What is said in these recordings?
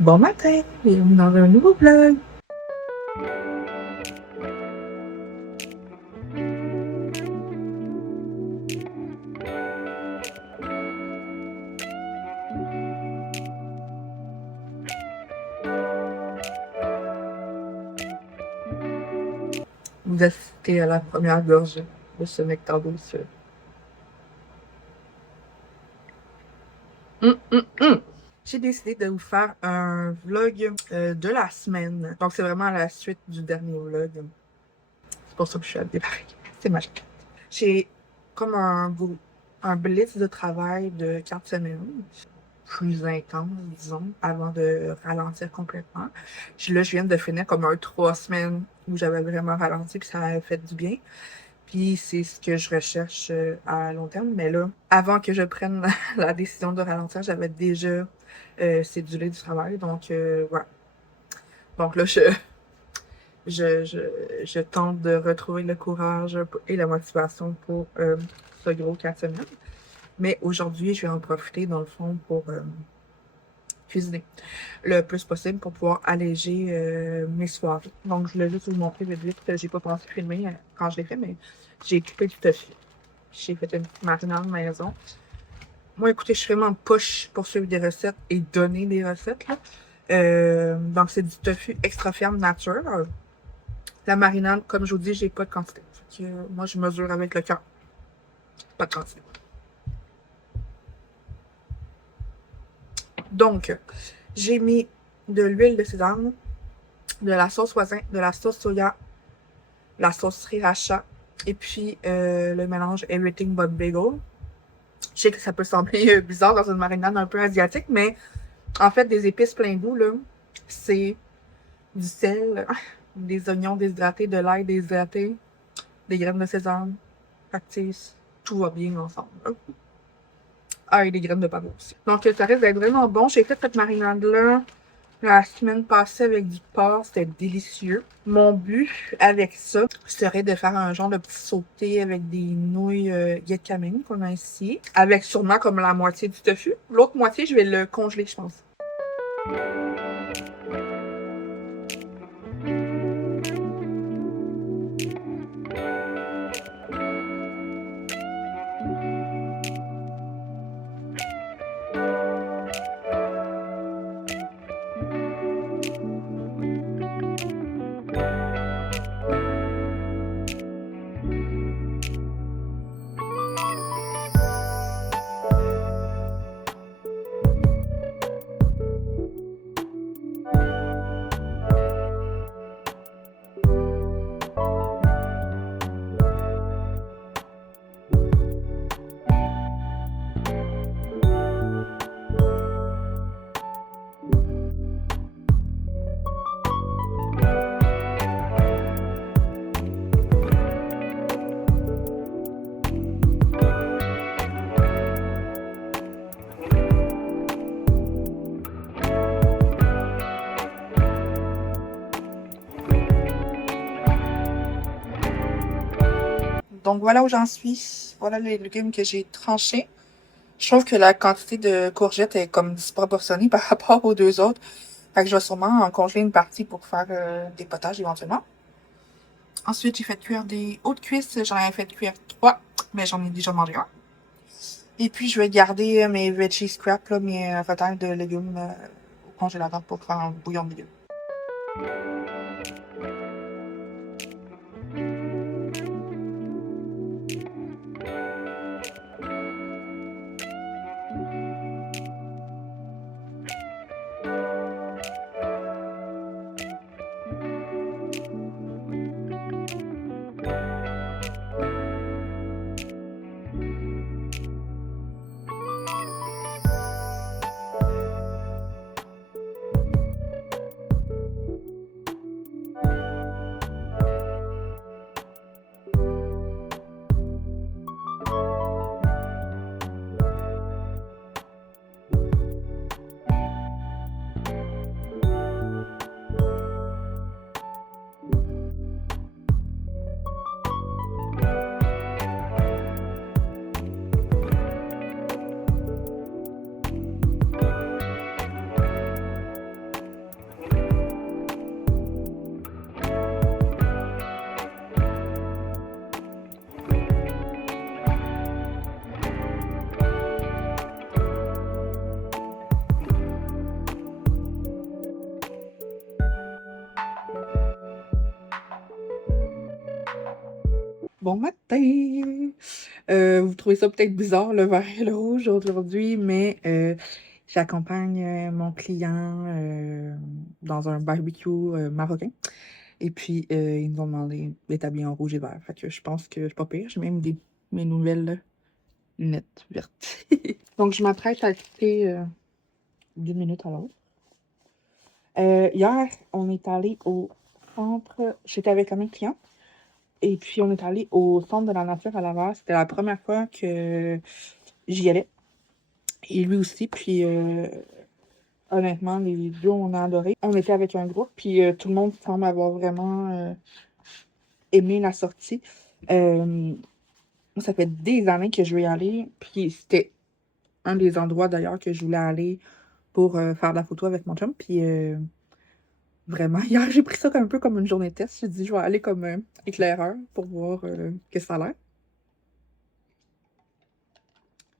Bon matin, bienvenue dans un nouveau vlog. Vous assistez à la première gorgée de ce nectar délicieux. J'ai décidé de vous faire un vlog de la semaine. Donc c'est vraiment la suite du dernier vlog. C'est pour ça que je suis habillée pareil. C'est magique. J'ai comme un blitz de travail de 4 semaines. Plus intense, disons, avant de ralentir complètement. Là, je viens de finir comme un 3 semaines où j'avais vraiment ralenti, puis ça m'avait fait du bien. Puis c'est ce que je recherche à long terme. Mais là, avant que je prenne la décision de ralentir, j'avais déjà cédulé du travail. Donc, voilà. Donc là, je, je, je tente de retrouver le courage et la motivation pour ce gros 4 semaines. Mais aujourd'hui, je vais en profiter, dans le fond, pour cuisiner le plus possible pour pouvoir alléger mes soirées. Donc, je voulais juste vous montrer vite vite. J'ai pas pensé filmer quand je l'ai fait, mais j'ai coupé du tofu. J'ai fait une petite marinade maison. Moi, écoutez, je suis vraiment push pour suivre des recettes et donner des recettes. Là. Donc, c'est du tofu extra ferme nature. La marinade, comme je vous dis, j'ai pas de quantité. Fait que, moi, je mesure avec le cœur. Pas de quantité. Donc, j'ai mis de l'huile de sésame, de la sauce voisin, de la sauce soya, la sauce sriracha et puis le mélange Everything But Bagel. Je sais que ça peut sembler bizarre dans une marinade un peu asiatique, mais en fait, des épices plein goût, là, c'est du sel, des oignons déshydratés, de l'ail déshydraté, des graines de sésame, factices, tout va bien ensemble. Ah, et des graines de pavot aussi. Donc, ça risque d'être vraiment bon. J'ai fait cette marinade-là la semaine passée avec du porc, c'était délicieux. Mon but avec ça serait de faire un genre de petit sauté avec des nouilles yakame qu'on a ici, avec sûrement comme la moitié du tofu. L'autre moitié, je vais le congeler, je pense. Donc voilà où j'en suis. Voilà les légumes que j'ai tranchés. Je trouve que la quantité de courgettes est comme disproportionnée par rapport aux deux autres. Fait que je vais sûrement en congeler une partie pour faire des potages éventuellement. Ensuite, j'ai fait cuire des hautes cuisses. J'en ai fait cuire 3, mais j'en ai déjà mangé un. Et puis, je vais garder mes veggie scraps, là, mes retails de légumes au congélateur pour faire un bouillon de légumes. Bon matin! Vous trouvez ça peut-être bizarre, le vert et le rouge aujourd'hui, mais j'accompagne mon client dans un barbecue marocain. Et puis, ils nous ont demandé d'être habillés en rouge et vert. Fait que je pense que c'est pas pire. J'ai même mes nouvelles lunettes vertes. Donc, je m'apprête à quitter d'une minute à l'autre. Hier, on est allé au centre. J'étais avec un même client. Et puis, on est allé au centre de la nature à Laval. C'était la première fois que j'y allais. Et lui aussi. Puis, honnêtement, les deux, on a adoré. On était avec un groupe. Puis, tout le monde semble avoir vraiment aimé la sortie. Ça fait des années que je veux y aller. Puis, c'était un des endroits d'ailleurs que je voulais aller pour faire de la photo avec mon chum. Puis, vraiment, hier, j'ai pris ça un peu comme une journée de test. J'ai dit, je vais aller comme éclaireur pour voir qu'est-ce que ça a l'air.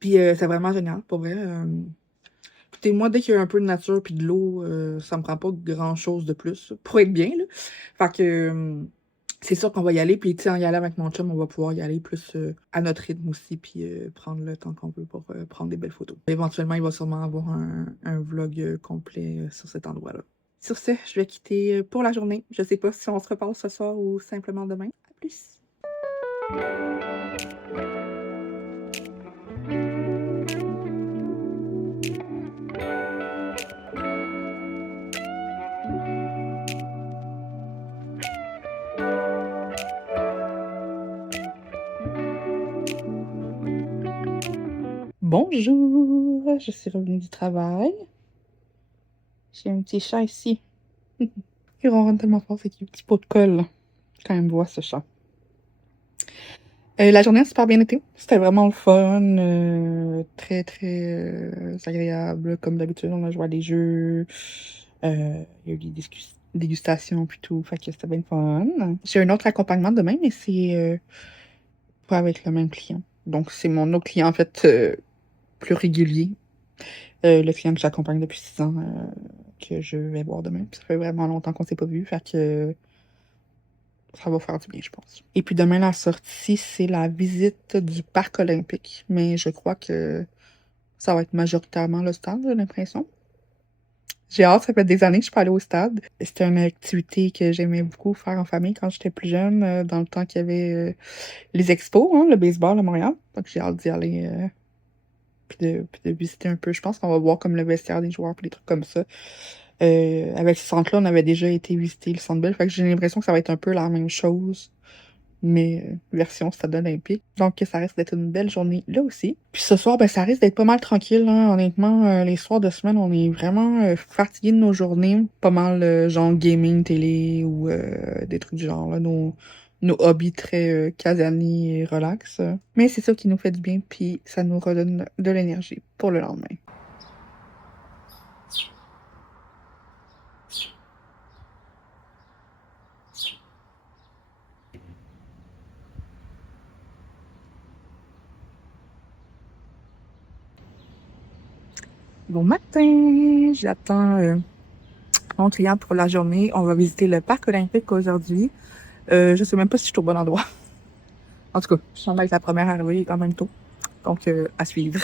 Puis c'est vraiment génial, pour vrai. Écoutez, moi, dès qu'il y a un peu de nature puis de l'eau, ça me prend pas grand-chose de plus pour être bien, là. Fait que c'est sûr qu'on va y aller. Puis, tu sais, en y aller avec mon chum, on va pouvoir y aller plus à notre rythme aussi, puis prendre le temps qu'on veut pour prendre des belles photos. Éventuellement, il va sûrement avoir un vlog complet sur cet endroit-là. Sur ce, je vais quitter pour la journée. Je sais pas si on se reparle ce soir ou simplement demain. À plus! Bonjour! Je suis revenue du travail. J'ai un petit chat ici. Il ronronne tellement fort, c'est qu'il y a un petit pot de colle quand il me voit, ce chat. La journée a super bien été. C'était vraiment le fun. Très, très agréable. Comme d'habitude, on a joué à des jeux. Il y a eu des dégustations puis tout. Fait que c'était bien fun. J'ai un autre accompagnement demain, mais c'est pas avec le même client. Donc, c'est mon autre client, en fait, plus régulier. Le client que j'accompagne depuis 6 ans, que je vais voir demain. Puis ça fait vraiment longtemps qu'on s'est pas vu. Fait que ça va faire du bien, je pense. Et puis demain, la sortie, c'est la visite du parc olympique. Mais je crois que ça va être majoritairement le stade, j'ai l'impression. J'ai hâte, ça fait des années que je suis pas allée au stade. C'était une activité que j'aimais beaucoup faire en famille quand j'étais plus jeune, dans le temps qu'il y avait les expos, hein, le baseball à Montréal. Donc j'ai hâte d'y aller puis de visiter un peu. Je pense qu'on va voir comme le vestiaire des joueurs puis des trucs comme ça. Avec ce centre-là, on avait déjà été visiter le Centre Bell. Fait que j'ai l'impression que ça va être un peu la même chose, mais version stade olympique. Donc, ça risque d'être une belle journée là aussi. Puis ce soir, ben, ça risque d'être pas mal tranquille, hein. Honnêtement, les soirs de semaine, on est vraiment fatigués de nos journées. Pas mal genre gaming, télé ou des trucs du genre, là. Nos hobbies très casaniers et relax. Mais c'est ça qui nous fait du bien, puis ça nous redonne de l'énergie pour le lendemain. Bon matin! J'attends mon client pour la journée. On va visiter le parc olympique aujourd'hui. Je sais même pas si je suis au bon endroit. En tout cas, je semble être la première arrivée quand même tôt. Donc, à suivre.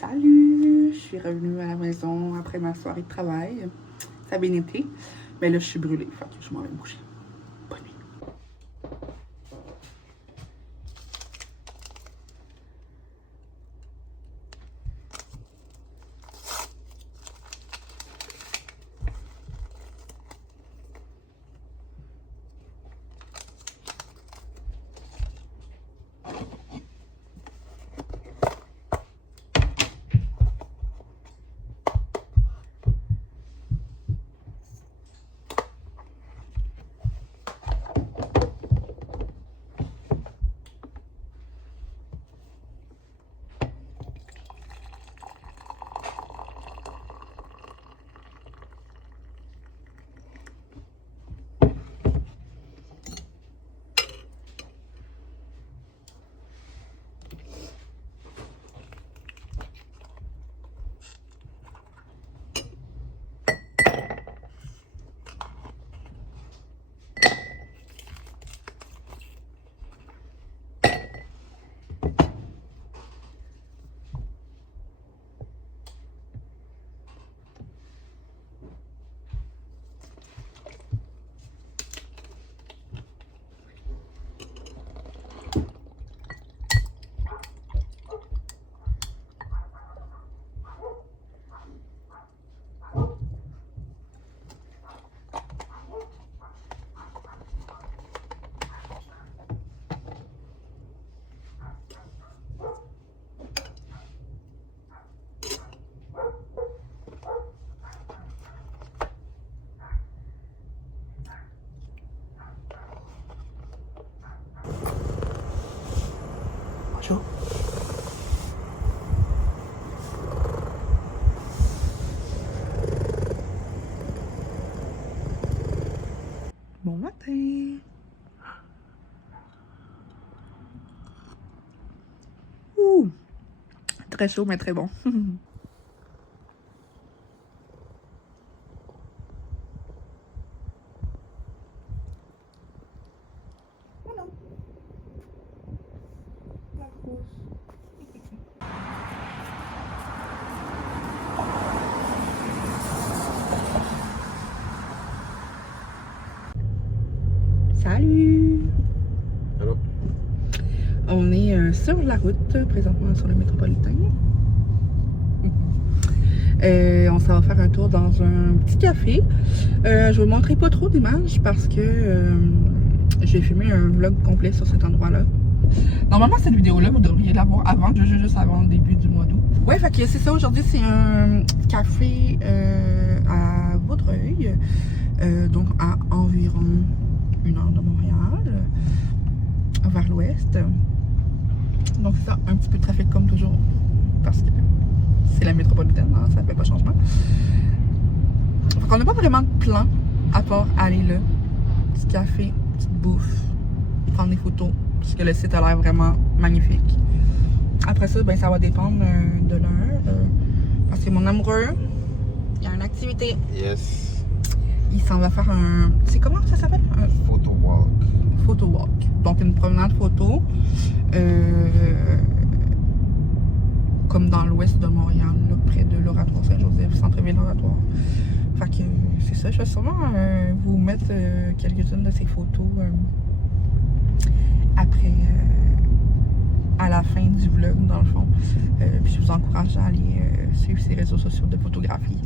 Salut! Je suis revenue à la maison après ma soirée de travail. Ça a bien été. Mais là, je suis brûlée. Fait que je m'en vais me coucher. Bonne nuit. Bonjour. Bon matin. Ouh, très chaud mais très bon. Voilà. La grosse. Salut! Allô? On est sur la route, présentement sur le métropolitain. On s'en va faire un tour dans un petit café. Je vais vous montrer pas trop d'images parce que j'ai filmé un vlog complet sur cet endroit-là. Normalement, cette vidéo-là, vous devriez l'avoir avant, juste avant le début du mois d'août. Ouais, fait que c'est ça. Aujourd'hui, c'est un café à Vaudreuil, donc à environ 1 heure de Montréal, vers l'ouest. Donc c'est ça, un petit peu de trafic comme toujours, parce que c'est la métropolitaine, hein, ça ne fait pas changement. Donc on n'a pas vraiment de plan à part aller là, petit café, petite bouffe, prendre des photos, parce que le site a l'air vraiment magnifique. Après ça, ben, ça va dépendre de l'heure, parce que mon amoureux, il y a une activité. Yes. Il s'en va faire un... C'est comment ça s'appelle? Un Photo walk. photo walk. Donc une promenade photo. Comme dans l'ouest de Montréal, là, près de l'Oratoire Saint-Joseph, centre-ville Oratoire. Fait que c'est ça, je vais sûrement vous mettre quelques-unes de ces photos après, à la fin du vlog, dans le fond. Puis je vous encourage à aller suivre ses réseaux sociaux de photographie.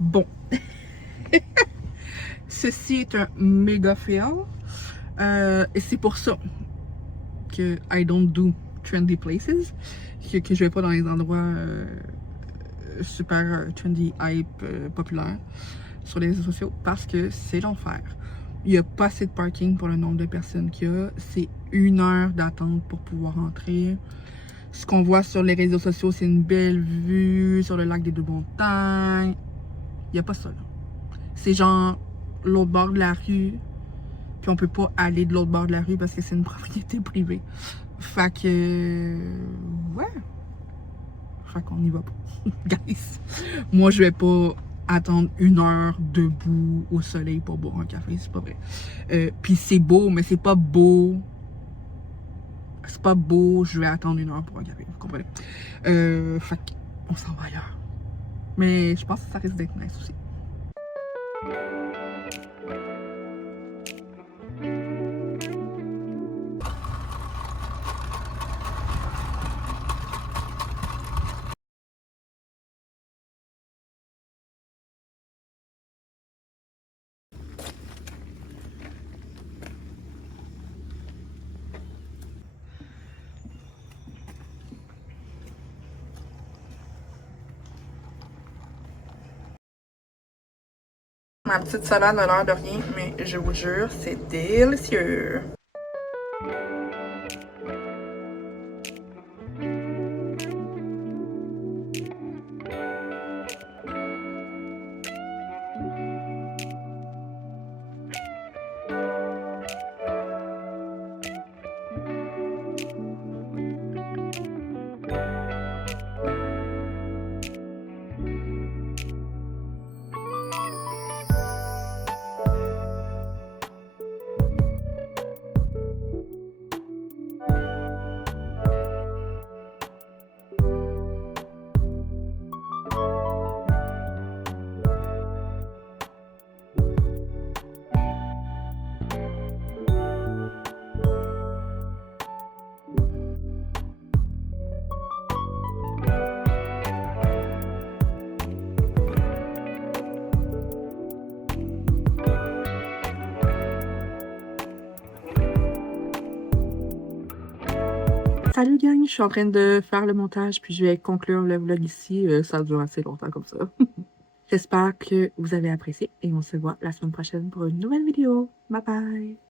Bon. Ceci est un méga fail. Et c'est pour ça que I don't do trendy places. Que je vais pas dans les endroits super trendy, hype, populaires sur les réseaux sociaux. Parce que c'est l'enfer. Il n'y a pas assez de parking pour le nombre de personnes qu'il y a. C'est 1 heure d'attente pour pouvoir entrer. Ce qu'on voit sur les réseaux sociaux, c'est une belle vue sur le lac des Deux-Montagnes. Il n'y a pas ça là. C'est genre l'autre bord de la rue. Puis on peut pas aller de l'autre bord de la rue parce que c'est une propriété privée. Fait que... ouais. Fait qu'on y va pas. Guys, moi je vais pas attendre 1 heure debout au soleil pour boire un café, c'est pas vrai. Puis c'est beau, mais c'est pas beau. C'est pas beau, je vais attendre 1 heure pour un café, vous comprenez? Fait qu'on s'en va ailleurs. Mais je pense que ça risque d'être nice aussi. Ma petite salade a l'air de rien, mais je vous jure, c'est délicieux. Salut gang, je suis en train de faire le montage puis je vais conclure le vlog ici. Ça dure assez longtemps comme ça. J'espère que vous avez apprécié et on se voit la semaine prochaine pour une nouvelle vidéo. Bye bye!